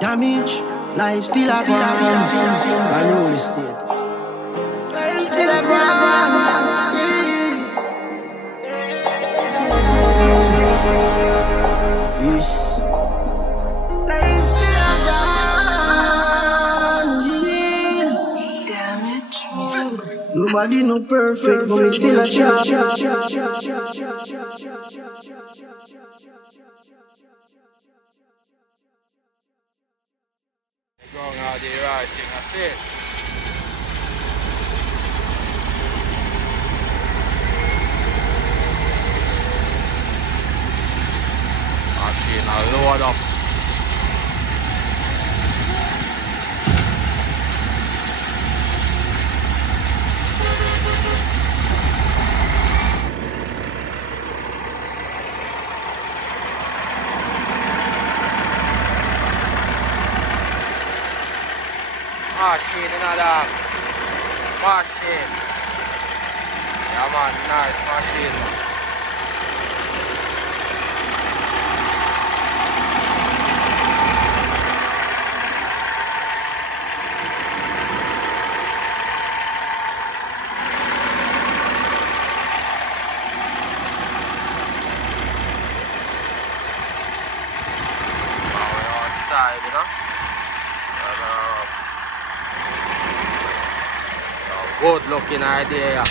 Damage, life still a gone. I know it's still. Life still a gone. Yes. Life still a gone. Damage me. Nobody no perfect, but we still a try. Going out the right thing, that's it. Machine a load up. Machine another machine. Yeah man, nice machine man. Now we're outside, you know. Good looking idea.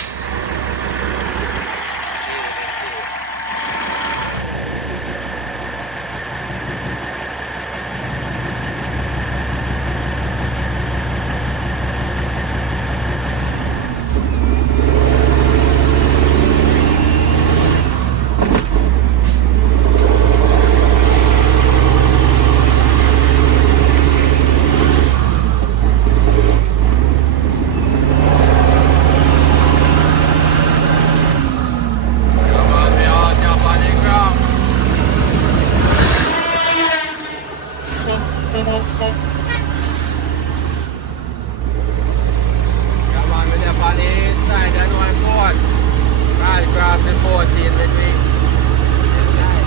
On the inside, that one board. Right across the 14 with me. Inside.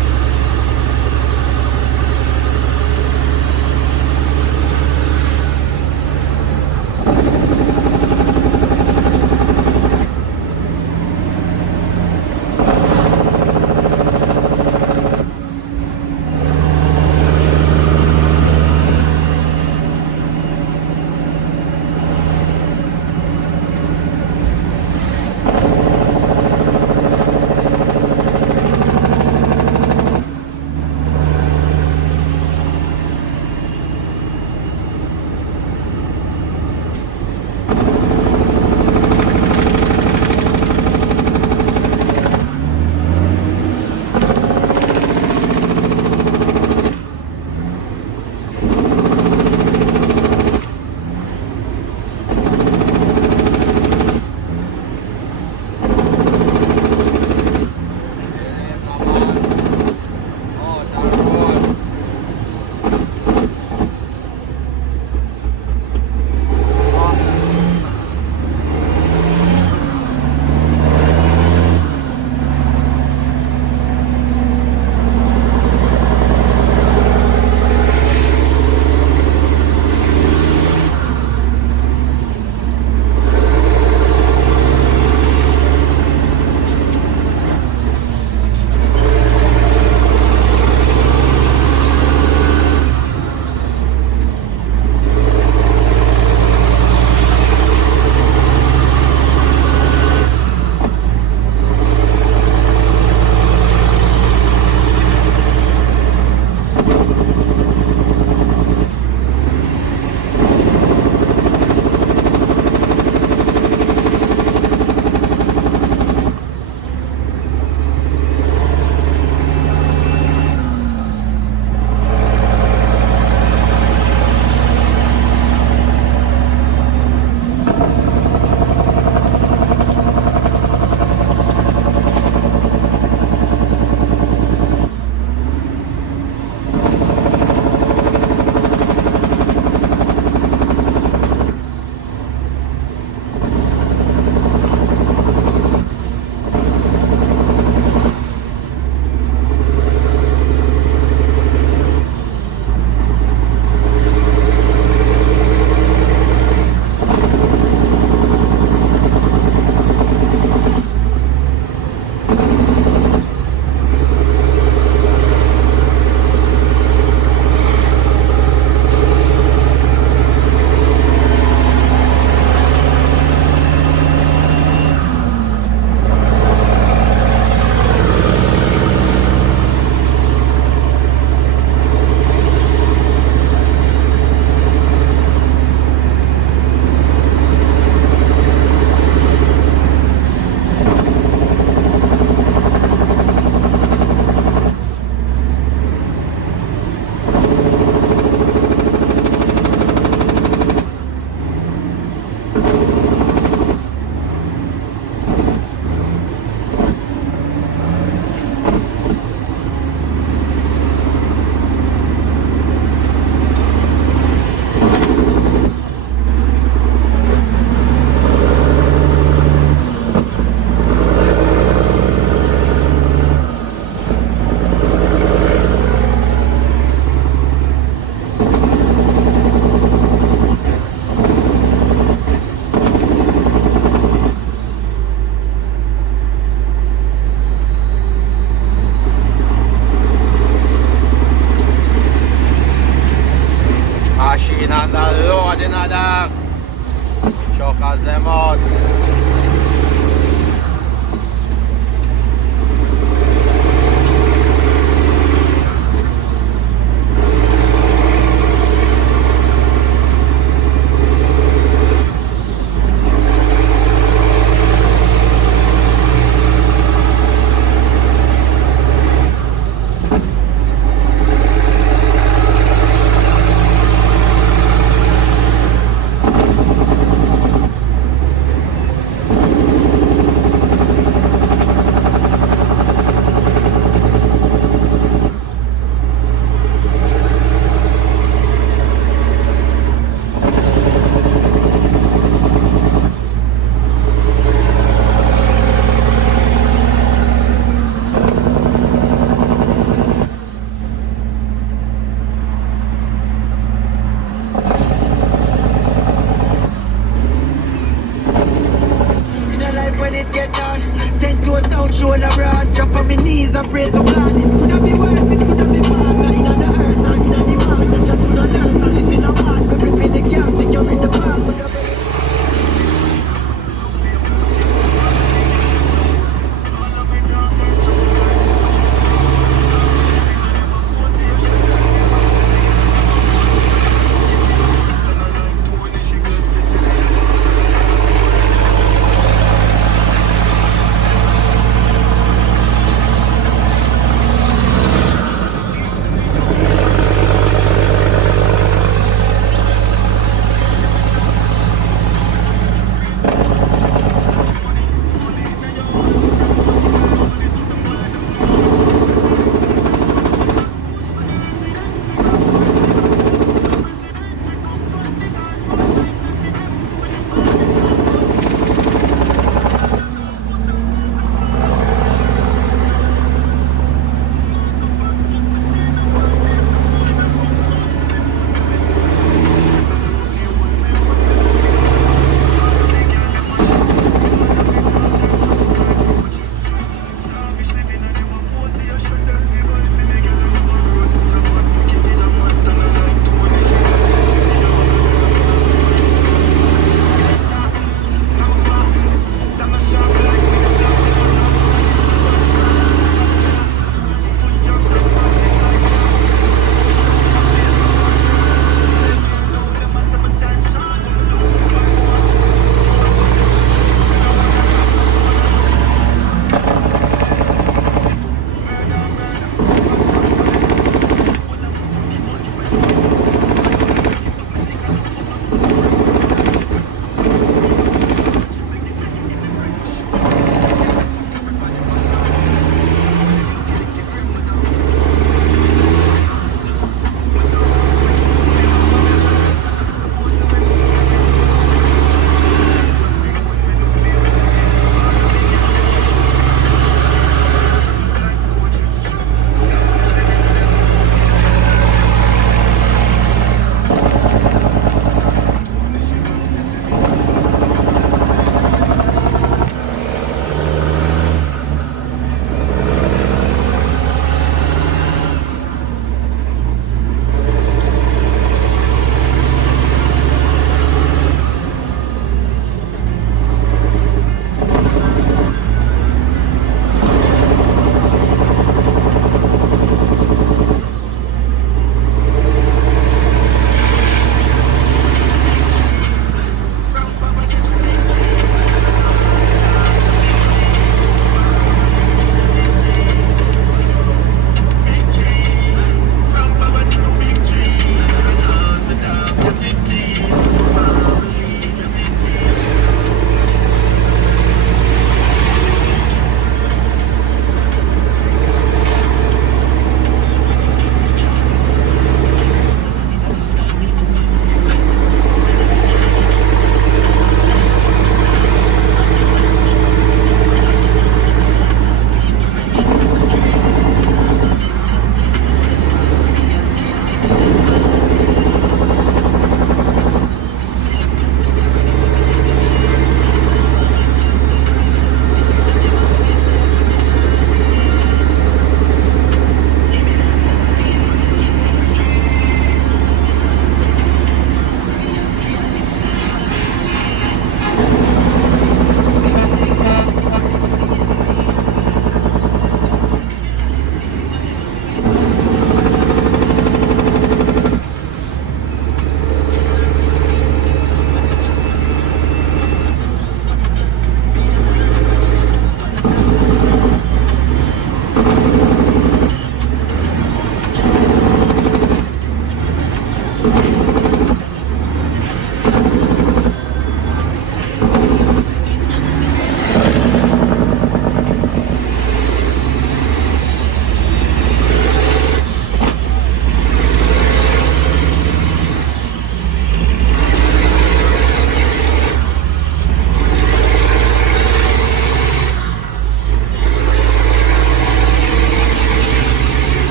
machine and the loading of the chuckers them out.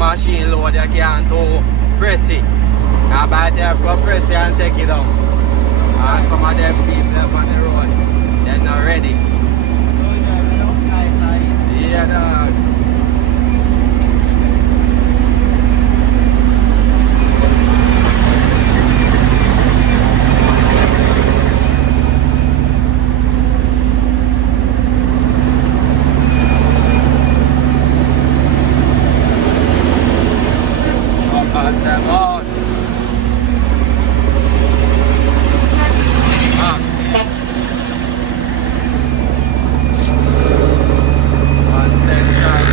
machine load you can't to press it. Now by the time you press it and take it down. And some of them people up on the road, they're not ready. Yeah, dog. Pass them on. One section.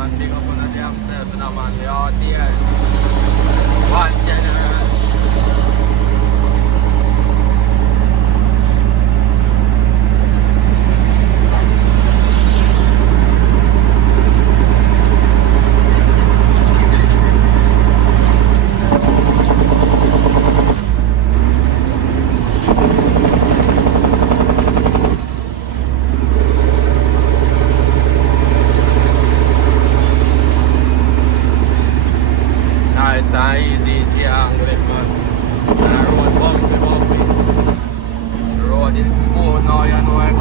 man, big up on the damn self, man. We out here. One general. Nice and easy T800, man. The road bumpy. The road is smooth now, you know where I go.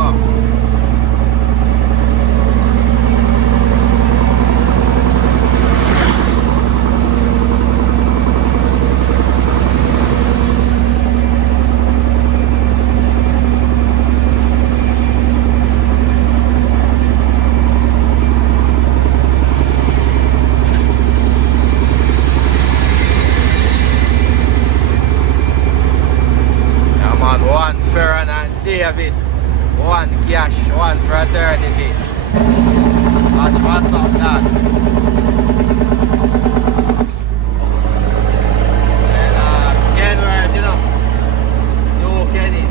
One Ferran and Davis, one cash, one fraternity. Watch what's up that. And Kenworth, you know, no Kenny.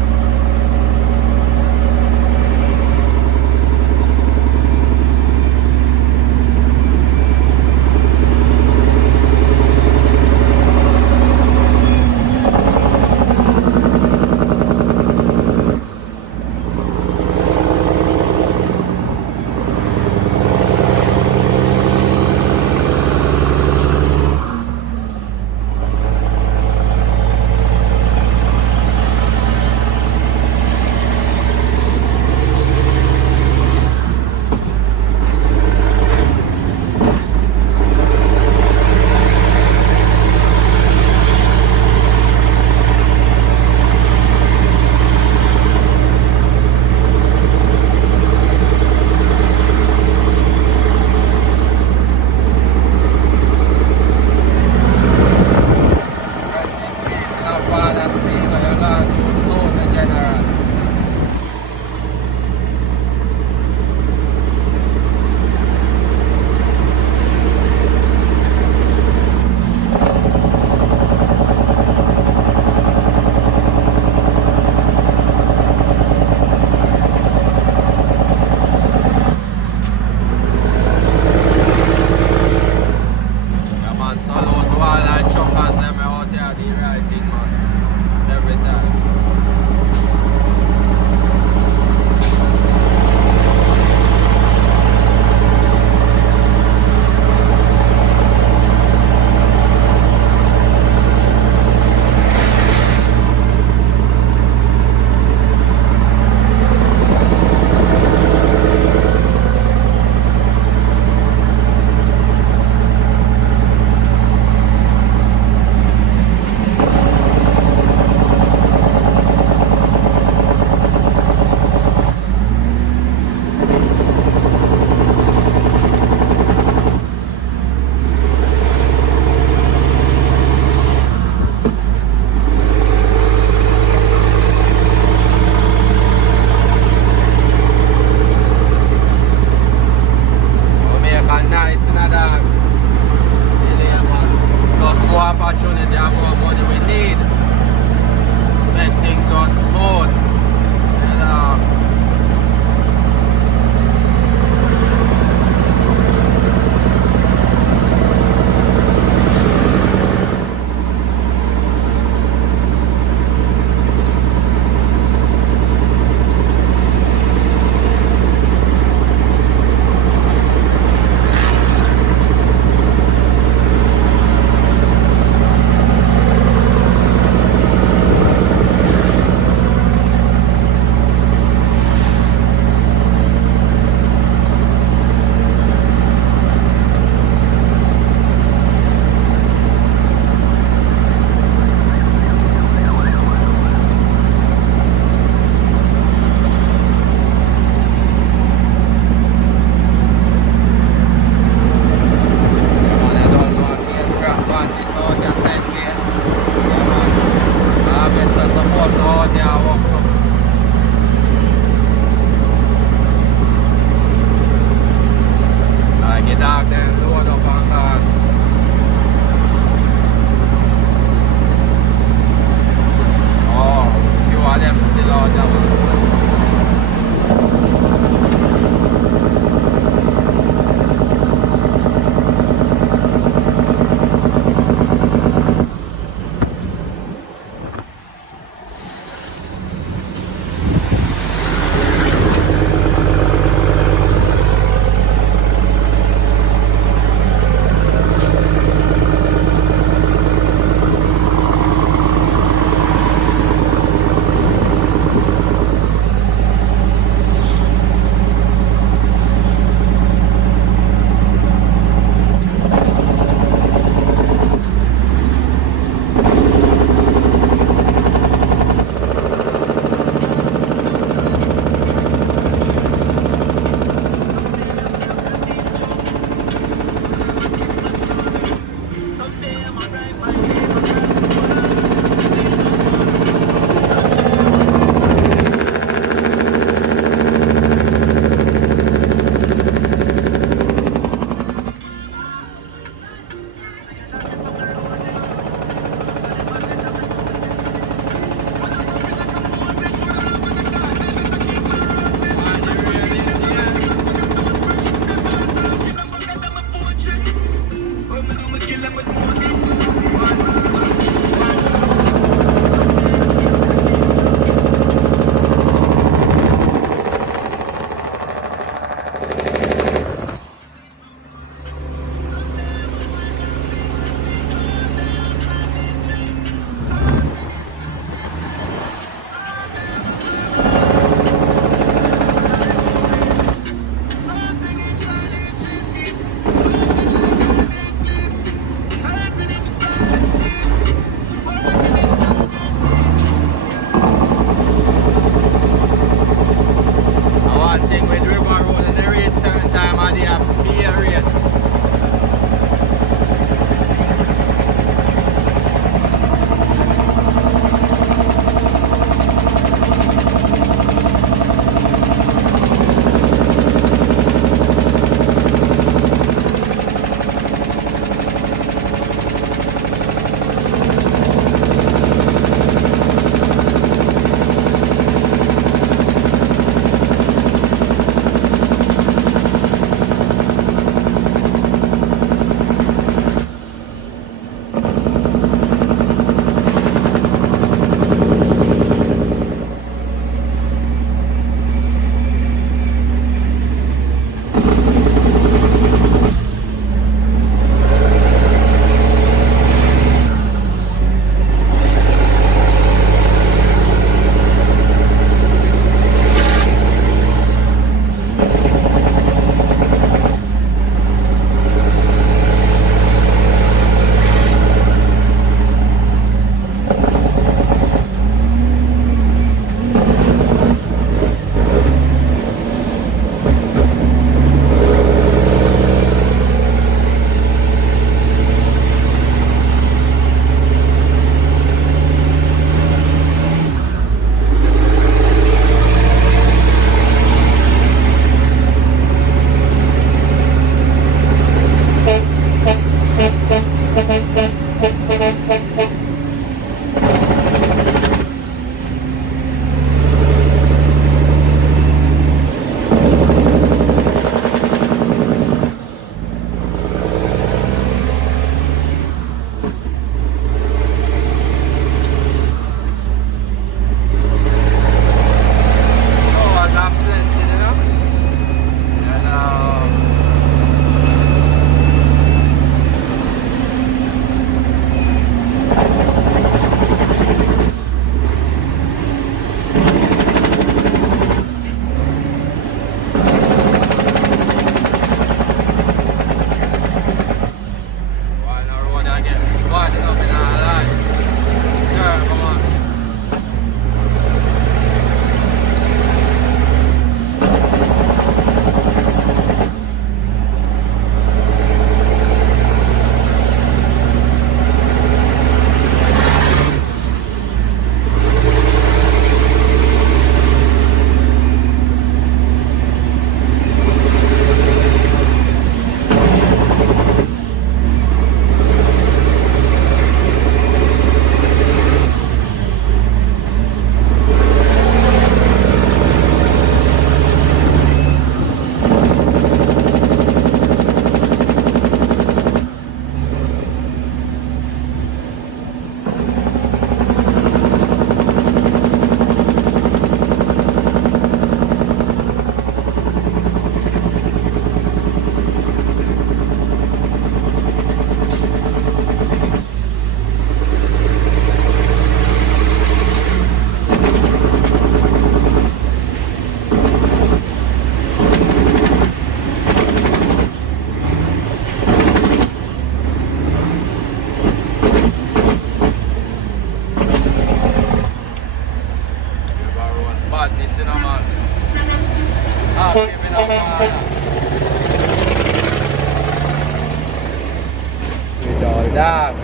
Dog.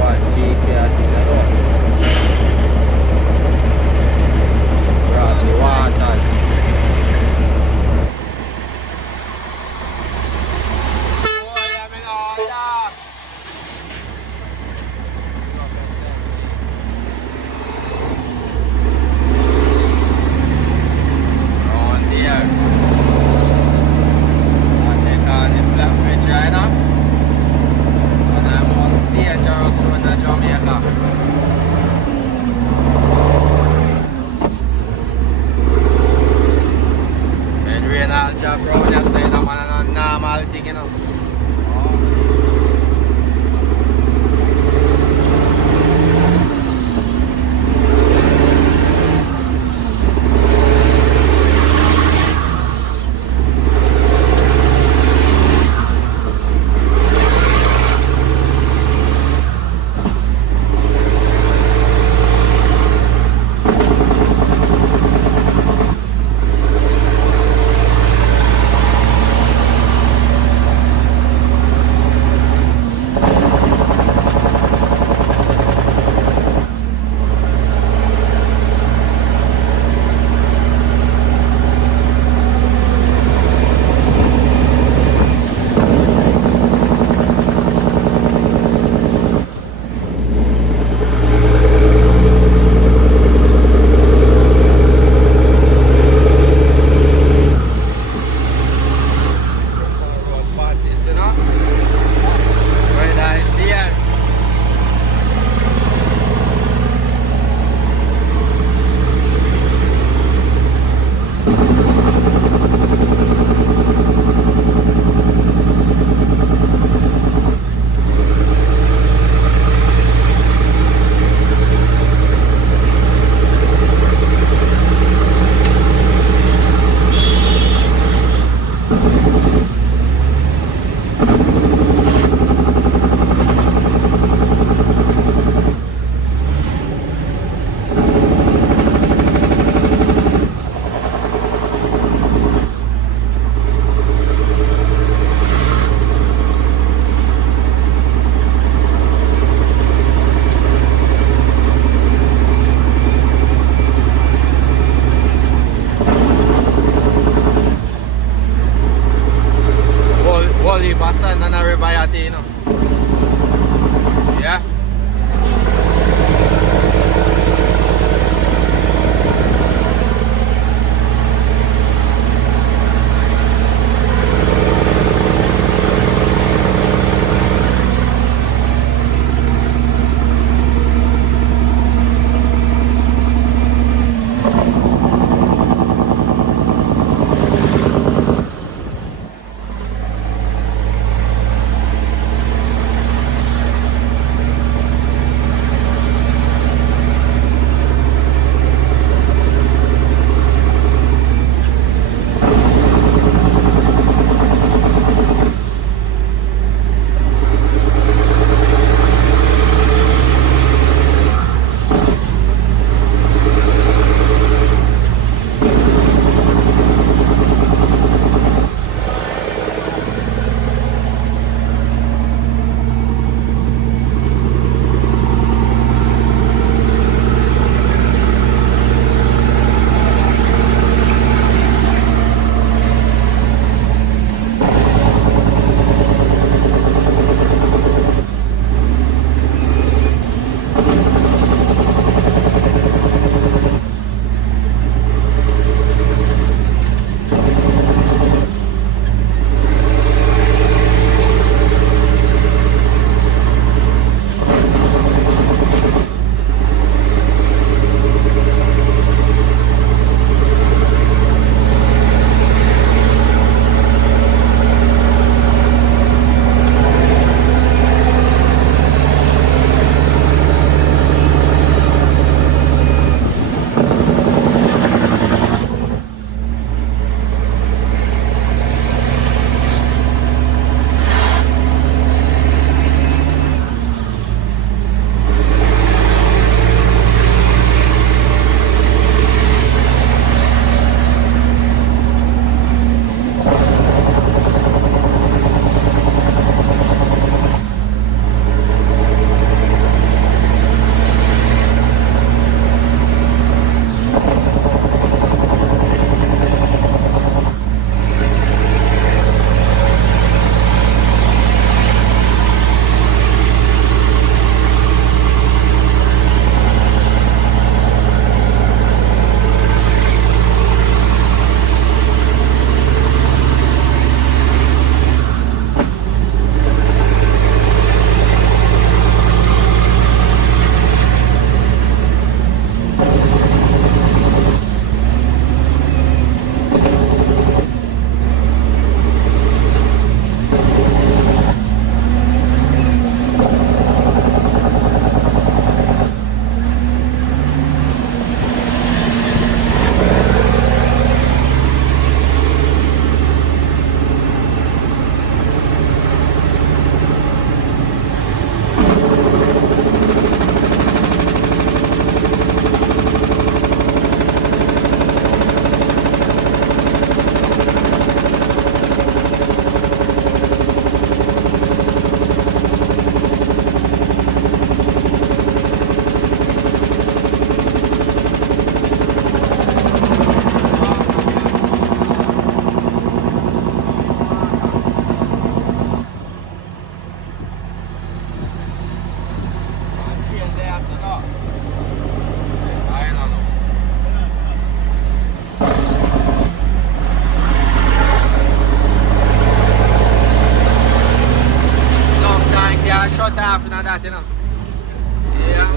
One cheap here, grassy waters. Oh, yeah, me know, dog. On there. I take on the flat bridge right now. And I'm most dangerous road in Jamaica. When rain all drop round, you say that man a normal thing, you know. Yeah. cut off in that, you know. Yeah.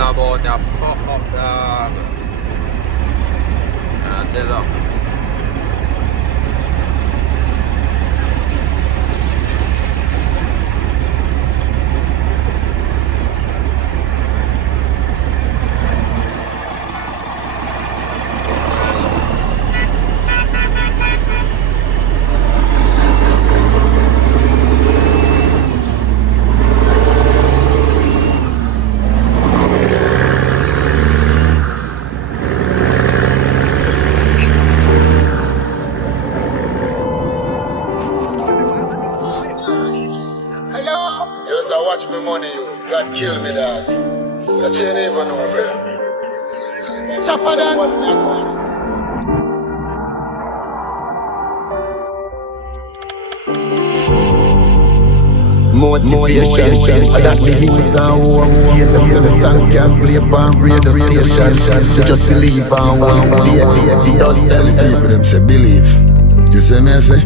About the fuck up dog. I tell you. Watch me money, you. God kill me, dog. That you ain't even know, brother. Chopper done. Motivation, that the use and work. So the song can play on radio station. Just believe and hold the faith. Don't tell the people them say believe. You see me I say?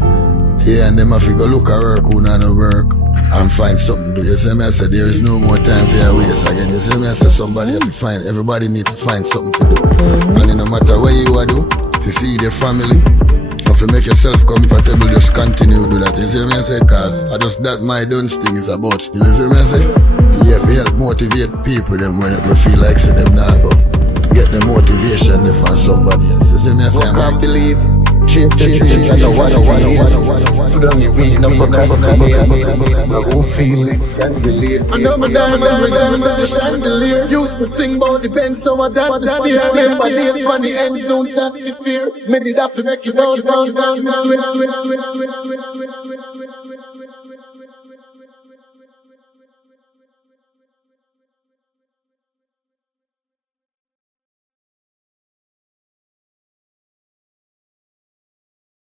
Yeah, and them have to go look at work who not no work and find something to do. You see me I say? There is no more time for your waste again. You see me I say? Somebody have to find, everybody need to find something to do. And it no matter what you are do, to feed your family, if you make yourself comfortable, just continue to do that. You see me I say? Cause I just that my done thing is about still. You see me I say? Yeah, we help motivate people them when we feel like say them now go. Get the motivation they find somebody else. You see me I say? I can't believe. Change the dream, I don't wanna put on your weed, no procrastinate. Who feel it, can't relate. I know my diamond resemble the chandelier. Used to sing about the Benz, now I dance the steer. Remember days when the ends don't taxi fear. Maybe that for make you down, me sweat.